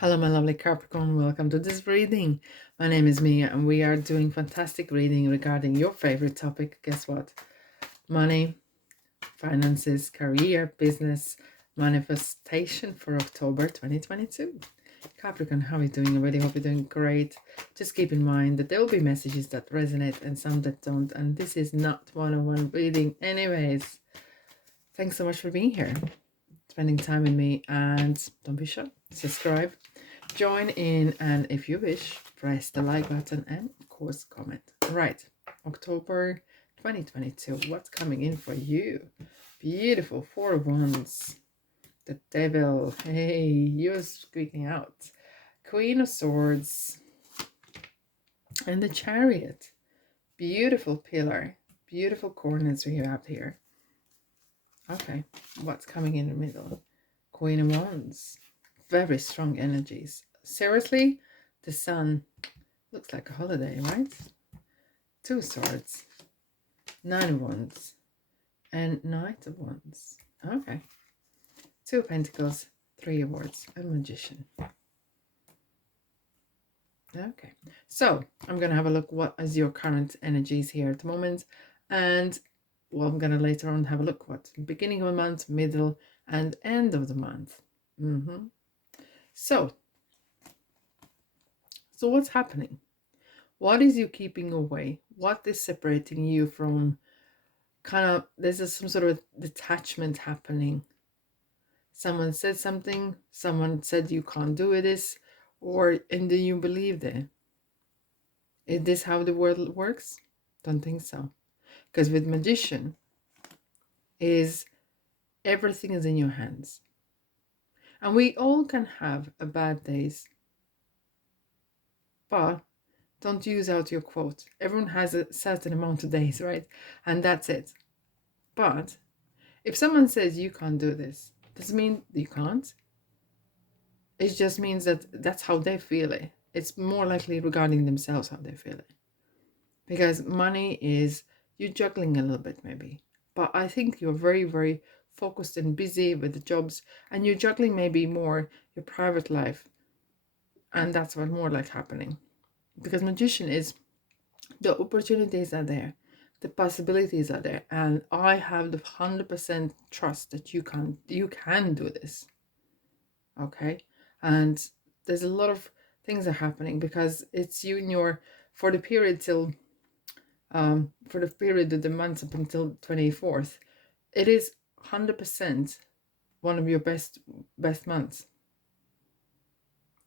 Hello, my lovely Capricorn. Welcome to this reading. My name is Mia, and we are doing fantastic reading regarding your favorite topic. Guess what? Money, finances, career, business, manifestation for October 2022. Capricorn, how are you doing? I really hope you're doing great. Just keep in mind that there will be messages that resonate and some that don't, and this is not one-on-one reading anyways. Thanks so much for being here, spending time with me, and don't be shy. Subscribe, join in, and if you wish, press the like button and of course comment. Right, October 2022, what's coming in for you? Beautiful, 4 of Wands, the Devil, hey, you're squeaking out, Queen of Swords, and the Chariot. Beautiful pillar, beautiful corners we have here. Okay, what's coming in the middle? Queen of Wands, very strong energies. Seriously, the Sun looks like a holiday, right? 2 Swords, 9 of Wands, and Knight of Wands. Okay. 2 of Pentacles, 3 of Swords, and Magician. Okay, so I'm going to have a look what is your current energies here at the moment, and well, I'm going to later on have a look what beginning of the month, middle, and end of the month. So what's happening? What is you keeping away? What is separating you from there's some sort of detachment happening? Someone said something, someone said you can't do this, and then you believed it. Is this how the world works? Don't think so. Because with Magician, is everything is in your hands. And we all can have a bad days. But don't use out your quote. Everyone has a certain amount of days, right? And that's it. But if someone says you can't do this, does it mean you can't? It just means that that's how they feel it. It's more likely regarding themselves how they feel it. Because money is, you're juggling a little bit maybe. But I think you're very, very focused and busy with the jobs. And you're juggling maybe more your private life. And that's what more like happening. Because Magician is, the opportunities are there. The possibilities are there. And I have the 100% trust that you can do this. Okay? And there's a lot of things are happening because it's you in your, for the period till for the period of the months up until 24th, it is 100% one of your best months,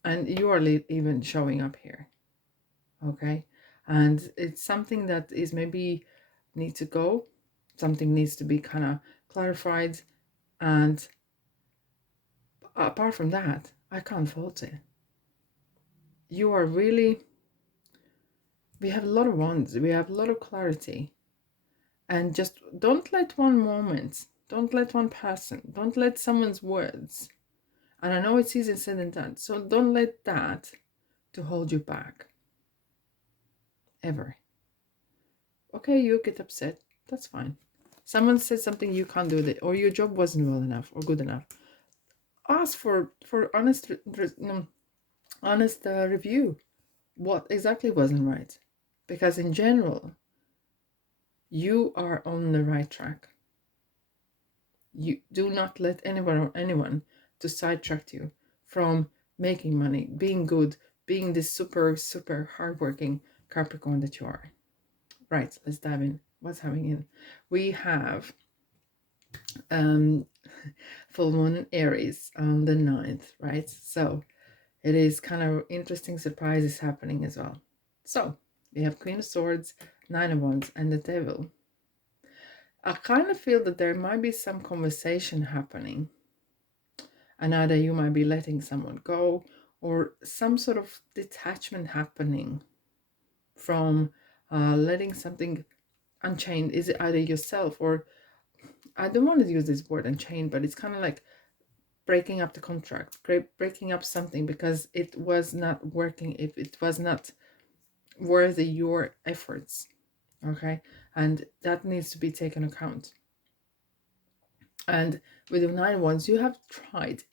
and you are even showing up here. Okay, and it's something that is maybe need to go, something needs to be kind of clarified, and apart from that, I can't fault it. You are really, we have a lot of wands, we have a lot of clarity, and just don't let one moment, don't let one person, don't let someone's words, and I know it's easier said than done, so don't let that to hold you back ever. Okay, you get upset, that's fine. Someone said something you can't do it, or your job wasn't well enough or good enough. Ask for honest review. What exactly wasn't right? Because in general, you are on the right track. You do not let anyone to sidetrack you from making money, being good, being this super, super hardworking Capricorn that you are. Right, let's dive in. What's happening in? We have full moon in Aries on the 9th, right? So it is kind of interesting surprises happening as well. So we have Queen of Swords, 9 of Wands, and the Devil. I kind of feel that there might be some conversation happening, and either you might be letting someone go or some sort of detachment happening from letting something unchained. Is it either yourself or, I don't want to use this word unchained, but it's kind of like breaking up the contract, breaking up something because it was not working, if it was not worthy your efforts. Okay, and that needs to be taken account. And with the 9 Wands, you have tried,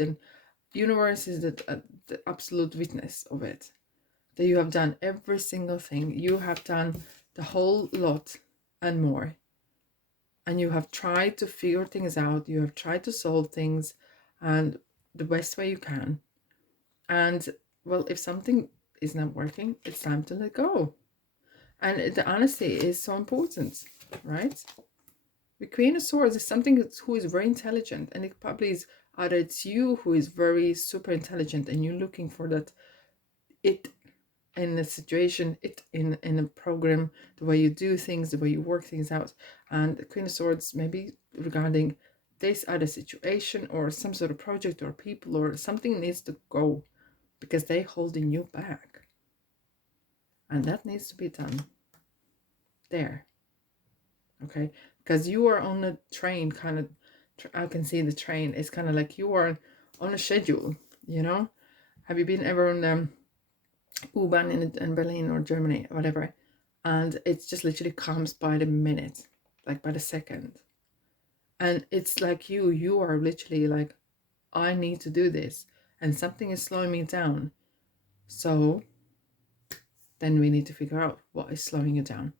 and Universe is the absolute witness of it. That you have done every single thing. You have done the whole lot and more. And you have tried to figure things out. You have tried to solve things and the best way you can. And well, if something is not working, it's time to let go. And the honesty is so important, right? The Queen of Swords is something who is very intelligent, and it probably is either it's you who is very super intelligent and you're looking for that it in a situation, it in a program, the way you do things, the way you work things out. And the Queen of Swords maybe regarding this other situation or some sort of project or people or something needs to go because they're holding you back. And that needs to be done there. Okay, because you are on a train, kind of, I can see the train. It's kind of like you are on a schedule, you know. Have you been ever on U-Bahn in Berlin or Germany or whatever? And it just literally comes by the minute, like by the second. And it's like you are literally like, I need to do this, and something is slowing me down. So then we need to figure out what is slowing you down.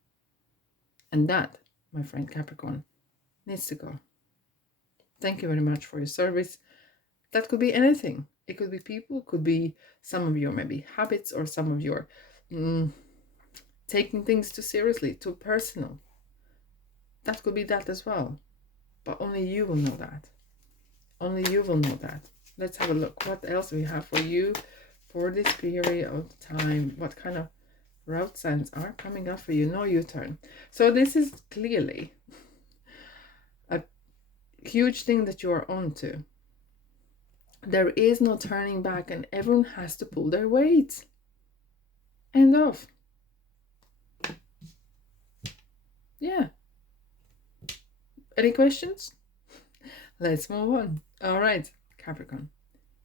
And that, my friend Capricorn, needs to go. Thank you very much for your service. That could be anything. It could be people, could be some of your maybe habits or some of your taking things too seriously, too personal. That could be that as well. But only you will know that. Only you will know that. Let's have a look. What else we have for you for this period of time? What kind of route signs are coming up for you? No U-turn. So this is clearly a huge thing that you are on to. There is no turning back and everyone has to pull their weight. End of. Yeah. Any questions? Let's move on. All right, Capricorn.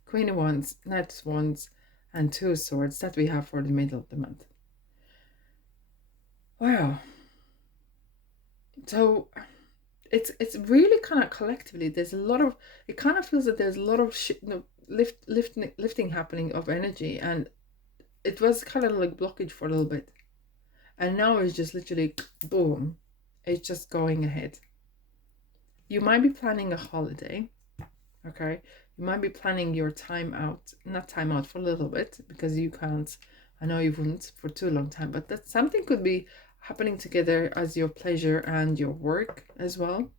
Queen of Wands, Knight of Wands, and Two of Swords that we have for the middle of the month. Wow. So it's really kind of collectively, there's a lot of, it kind of feels that there's a lot of lifting happening of energy, and it was kind of like blockage for a little bit, and now it's just literally boom, it's just going ahead. You might be planning a holiday, okay? You might be planning your time out, not time out for a little bit, because you can't, I know you wouldn't for too long time, but that something could be happening together as your pleasure and your work as well.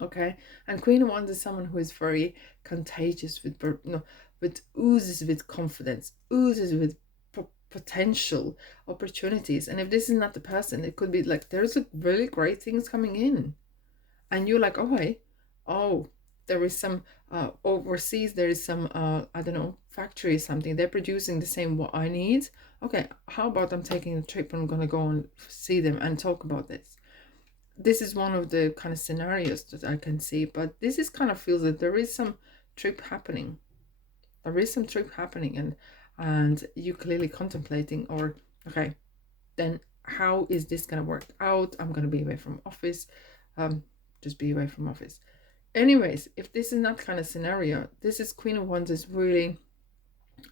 Okay, and Queen of Wands is someone who is very contagious with oozes with confidence, oozes with potential opportunities. And if this is not the person, it could be like there's really great things coming in, and you're like, oh hey, oh, there is some overseas, there is some I don't know, factory or something, they're producing the same what I need. Okay, how about I'm taking a trip and I'm gonna go and see them and talk about this. This is one of the kind of scenarios that I can see, but this is kind of feels that there is some trip happening. There is some trip happening, and you clearly contemplating, or okay, then how is this gonna work out? I'm gonna be away from office. Just be away from office. Anyways, if this is not kind of scenario, this is Queen of Wands is really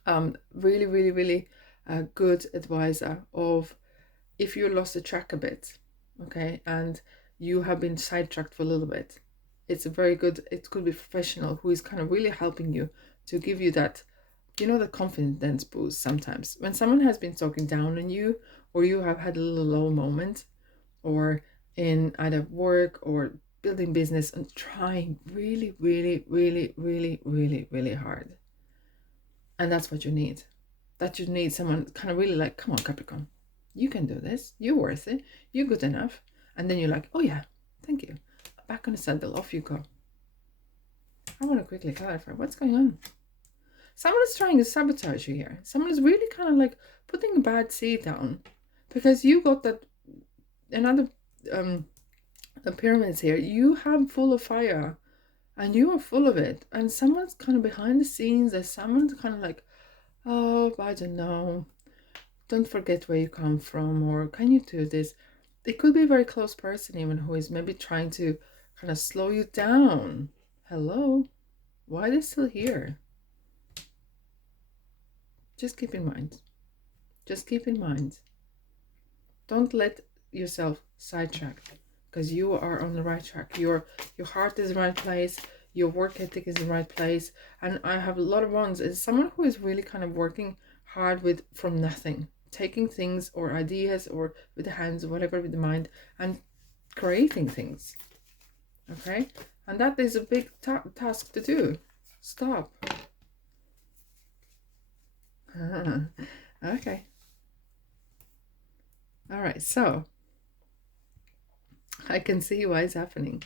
really a good advisor of if you lost the track a bit, okay, and you have been sidetracked for a little bit. It's a very good, it could be professional who is kind of really helping you to give you that, you know, the confidence boost. Sometimes when someone has been talking down on you, or you have had a little low moment, or in either work or building business and trying really hard, and that's what you need. That you need someone kind of really like, come on Capricorn, you can do this, you're worth it, you're good enough. And then you're like, oh yeah, thank you, back on the saddle, off you go. I want to quickly clarify what's going on. Someone is trying to sabotage you here. Someone is really kind of like putting a bad seed down, because you got that another the pyramids here, you have full of fire and you are full of it, and someone's kind of behind the scenes. There's someone kind of like, oh, I don't know, don't forget where you come from, or can you do this? It could be a very close person even who is maybe trying to kind of slow you down. Hello, why are they still here? Just keep in mind. Just keep in mind. Don't let yourself sidetrack, because you are on the right track. Your heart is in the right place. Your work ethic is in the right place. And I have a lot of ones. It's someone who is really kind of working hard with from nothing, taking things or ideas or with the hands or whatever with the mind and creating things. Okay, and that is a big task to do. Stop. Okay. All right, so I can see why it's happening,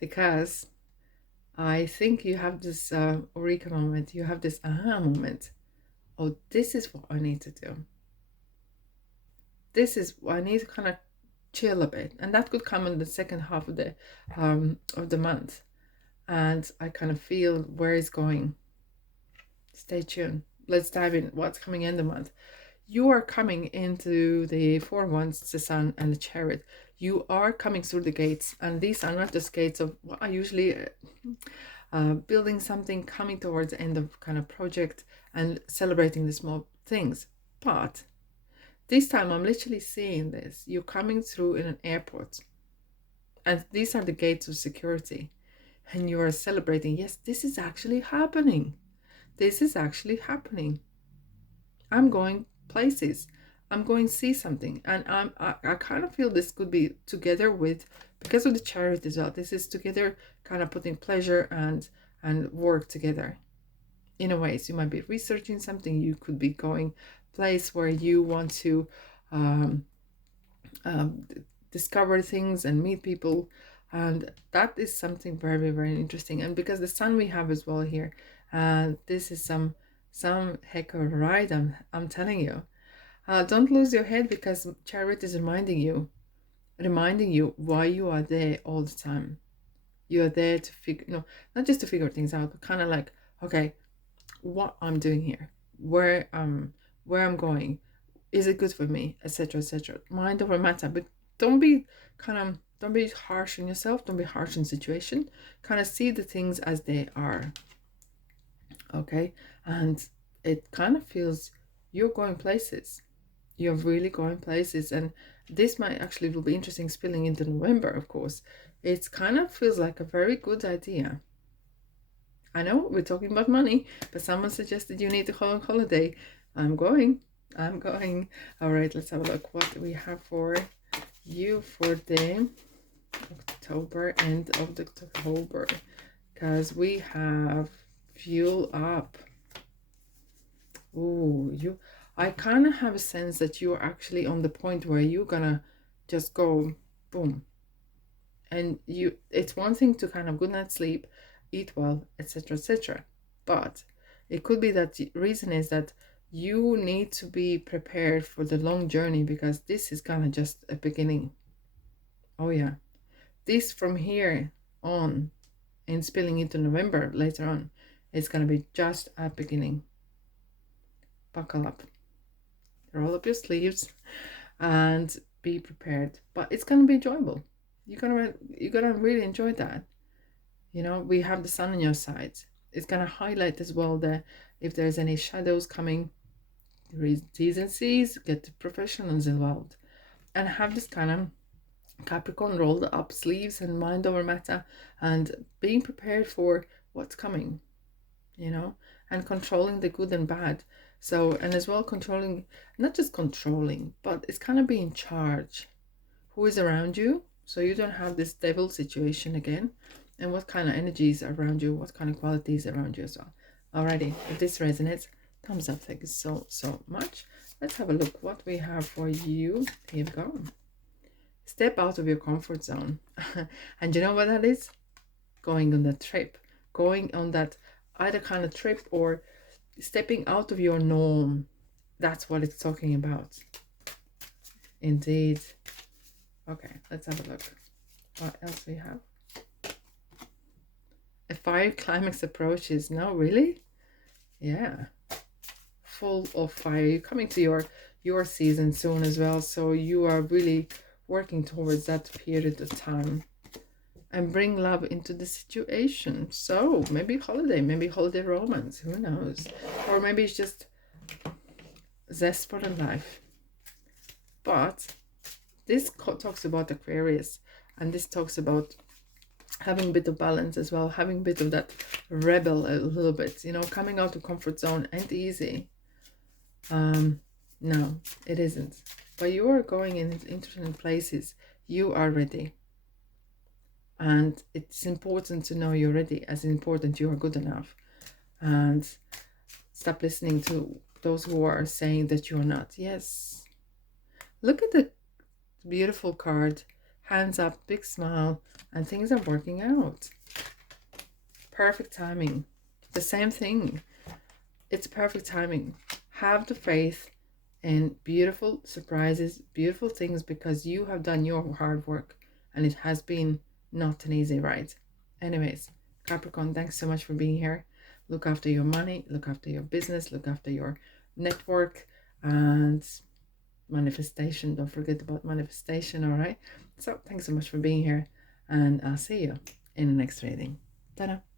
because I think you have this eureka moment, you have this aha moment. Oh, this is what I need to do. This is what I need to kind of chill a bit, and that could come in the second half of the month. And I kind of feel where it's going. Stay tuned. Let's dive in. What's coming in the month? You are coming into the Four Wands, the Sun, and the Chariot. You are coming through the gates, and these are not just gates of what I usually building something, coming towards the end of kind of project and celebrating the small things. But this time I'm literally seeing this. You're coming through in an airport, and these are the gates of security, and you are celebrating. Yes, this is actually happening. This is actually happening. I'm going places. I'm going to see something. And I kind of feel this could be together with, because of the Chariot as well, this is together kind of putting pleasure and work together. In a way, so you might be researching something. You could be going place where you want to discover things and meet people. And that is something very, very interesting. And because the Sun we have as well here, this is some heck of a ride, I'm telling you. Don't lose your head, because Chariot is reminding you why you are there all the time. You are there to figure, not just to figure things out, but kind of like, okay, what I'm doing here, where I'm going, is it good for me, etc., etc. Mind over matter, but don't be harsh on yourself. Don't be harsh on situation. Kind of see the things as they are. Okay, and it kind of feels you're going places. You're really going places, and this might actually will be interesting spilling into November, of course. It kind of feels like a very good idea. I know we're talking about money, but someone suggested you need to go on holiday. I'm going. All right, let's have a look what we have for you for the October, end of the October, because we have fuel up. Ooh, I kind of have a sense that you're actually on the point where you're gonna just go boom. And it's one thing to kind of good night's sleep, eat well, etc., etc. But it could be that the reason is that you need to be prepared for the long journey, because this is kind of just a beginning. Oh yeah, this from here on and spilling into November later on, it's gonna be just a beginning. Buckle up, roll up your sleeves, and be prepared. But it's gonna be enjoyable. You're gonna really enjoy that. We have the Sun on your side. It's gonna highlight as well that if there's any shadows coming, T's and C's, get the professionals involved, and have this kind of Capricorn rolled up sleeves and mind over matter, and being prepared for what's coming, and controlling the good and bad. So, and as well controlling, not just controlling, but it's kind of being in charge. Who is around you, so you don't have this devil situation again, and what kind of energies are around you, what kind of qualities around you as well. Alrighty, if this resonates, thumbs up. Thank you so much. Let's have a look what we have for you. Here we go. Step out of your comfort zone. And you know what that is? Going on that trip, going on that either kind of trip or stepping out of your norm. That's what it's talking about. Indeed. Okay, let's have a look. What else we have? A fire climax approaches. No, really? Yeah. Full of fire. You're coming to your season soon as well. So you are really working towards that period of time. And bring love into the situation. So maybe holiday romance. Who knows? Or maybe it's just zest for the life. But this talks about Aquarius, and this talks about having a bit of balance as well, having a bit of that rebel a little bit, you know, coming out of comfort zone ain't easy. No, it isn't. But you are going in interesting places. You are ready. And it's important to know you're ready, as important you are good enough. And stop listening to those who are saying that you're not. Yes. Look at the beautiful card. Hands up, big smile, and things are working out. Perfect timing. The same thing. It's perfect timing. Have the faith in beautiful surprises, beautiful things, because you have done your hard work and it has been not an easy ride. Anyways, Capricorn, thanks so much for being here. Look after your money, look after your business, look after your network and manifestation. Don't forget about manifestation, all right? So thanks so much for being here, and I'll see you in the next reading. Ta-da!